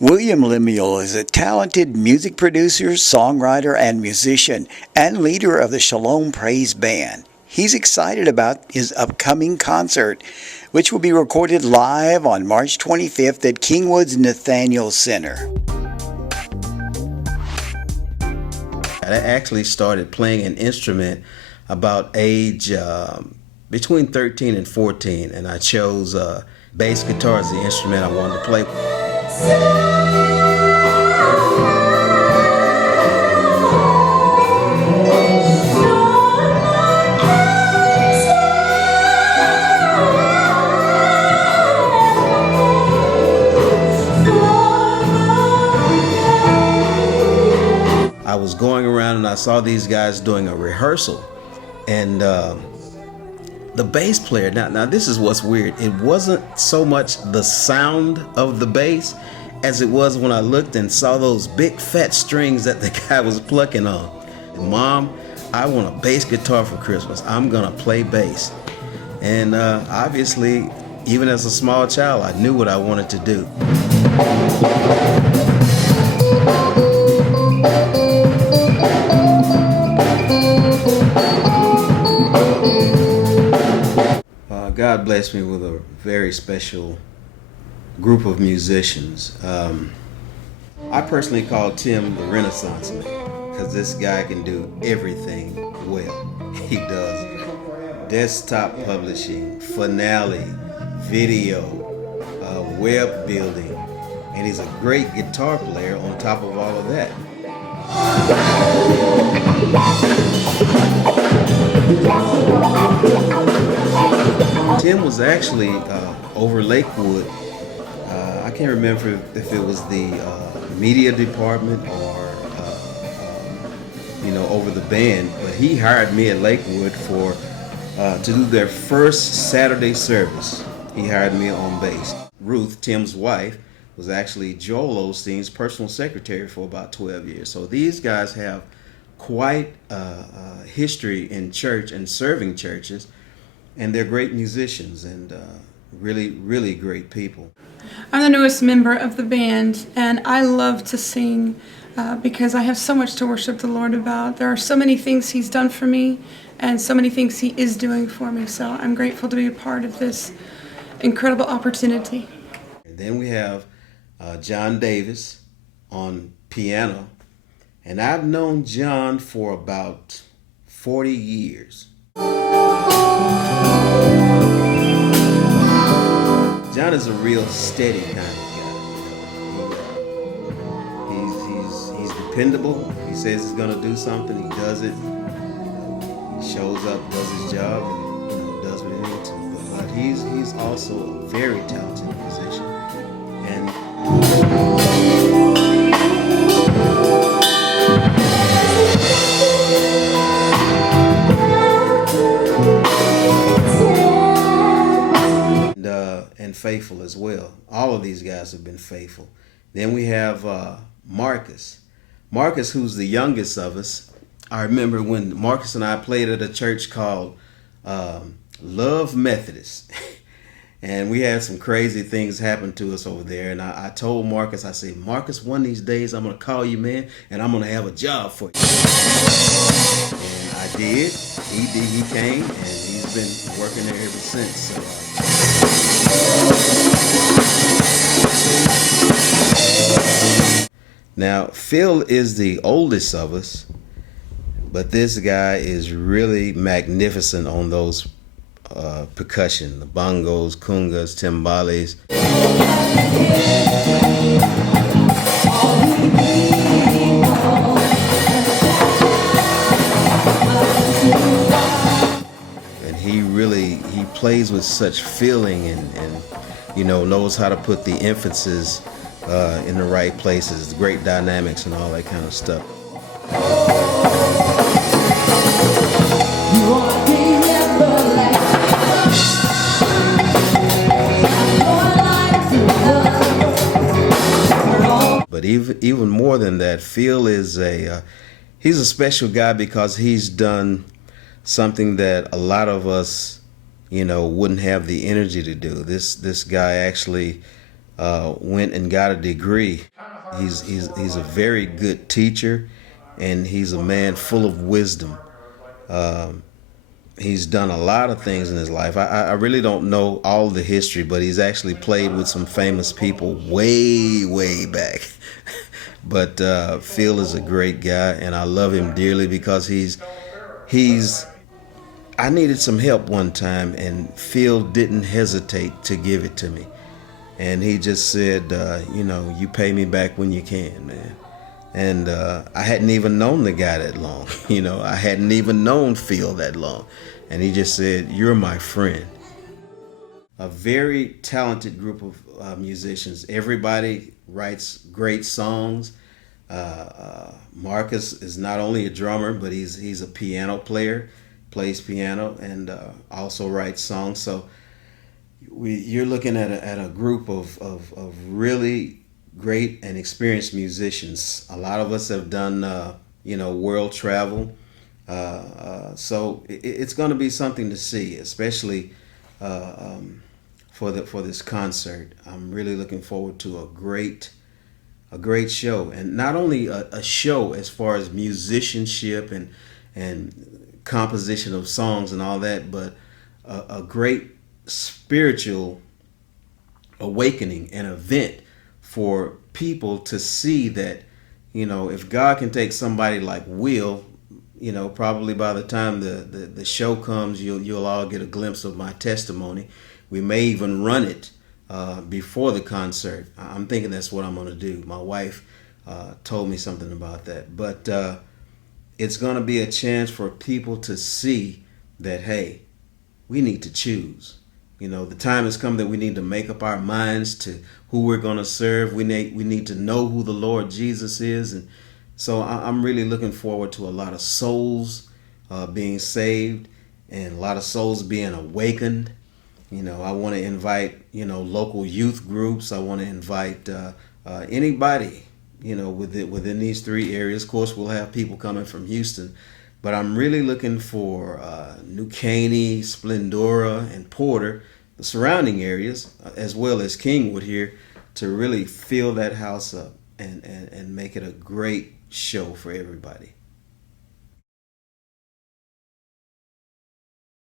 William Lemuel is a talented music producer, songwriter, and musician, and leader of the Shalom Praise Band. He's excited about his upcoming concert, which will be recorded live on March 25th at Kingwood's Nathaniels Center. I actually started playing an instrument about age between 13 and 14, and I chose bass guitar as the instrument I wanted to play. I was going around and I saw these guys doing a rehearsal, and the bass player, now this is what's weird, it wasn't so much the sound of the bass as it was when I looked and saw those big fat strings that the guy was plucking on. Mom, I want a bass guitar for Christmas. I'm gonna play bass. And obviously, even as a small child, I knew what I wanted to do. God blessed me with a very special group of musicians. I personally call Tim the Renaissance man, because this guy can do everything well. He does desktop publishing, finale, video, web building, and he's a great guitar player on top of all of that. Tim was actually over Lakewood. I can't remember if it was the media department or over the band, but he hired me at Lakewood for to do their first Saturday service. He hired me on bass. Ruth, Tim's wife, was actually Joel Osteen's personal secretary for about 12 years. So these guys have quite a history in church and serving churches, and they're great musicians and really, really great people. I'm the newest member of the band, and I love to sing because I have so much to worship the Lord about. There are so many things He's done for me and so many things He is doing for me, so I'm grateful to be a part of this incredible opportunity. And then we have John Davis on piano, and I've known John for about 40 years. John is a real steady kind of guy. He's dependable. He says he's gonna do something, he does it. He shows up, does his job, and does what he needs to. But he's also a very talented musician. And faithful as well. All of these guys have been faithful. Then we have Marcus. Marcus, who's the youngest of us. I remember when Marcus and I played at a church called Love Methodist. And we had some crazy things happen to us over there. And I told Marcus, I said, Marcus, one of these days I'm going to call you, man, and I'm going to have a job for you. And I did. He came, and he's been working there ever since. So now, Phil is the oldest of us, but this guy is really magnificent on those percussion, the bongos, congas, timbales. And he plays with such feeling and knows how to put the emphasis in the right places, great dynamics and all that kind of stuff. But even more than that, Phil is he's a special guy because he's done something that a lot of us, wouldn't have the energy to do. This guy actually went and got a degree. He's a very good teacher, and he's a man full of wisdom. He's done a lot of things in his life. I really don't know all the history, but he's actually played with some famous people way back. But Phil is a great guy, and I love him dearly because he's. I needed some help one time, and Phil didn't hesitate to give it to me. And he just said, you pay me back when you can, man. And I hadn't even known the guy that long. I hadn't even known Phil that long. And he just said, you're my friend. A very talented group of musicians. Everybody writes great songs. Marcus is not only a drummer, but he's a piano player, plays piano, and also writes songs. So you're looking at a group of really great and experienced musicians. A lot of us have done world travel, so it's going to be something to see, especially for this concert. I'm really looking forward to a great show, and not only a show as far as musicianship and composition of songs and all that, but a great spiritual awakening, an event for people to see that, if God can take somebody like Will, probably by the time the show comes, you'll all get a glimpse of my testimony. We may even run it before the concert. I'm thinking that's what I'm going to do. My wife told me something about that. But it's going to be a chance for people to see that, hey, we need to choose. The time has come that we need to make up our minds to who we're going to serve. We need to know who the Lord Jesus is. And so I'm really looking forward to a lot of souls being saved and a lot of souls being awakened. I want to invite, local youth groups. I want to invite anybody, within these three areas. Of course, we'll have people coming from Houston, but I'm really looking for New Caney, Splendora, and Porter, the surrounding areas, as well as Kingwood here, to really fill that house up and make it a great show for everybody.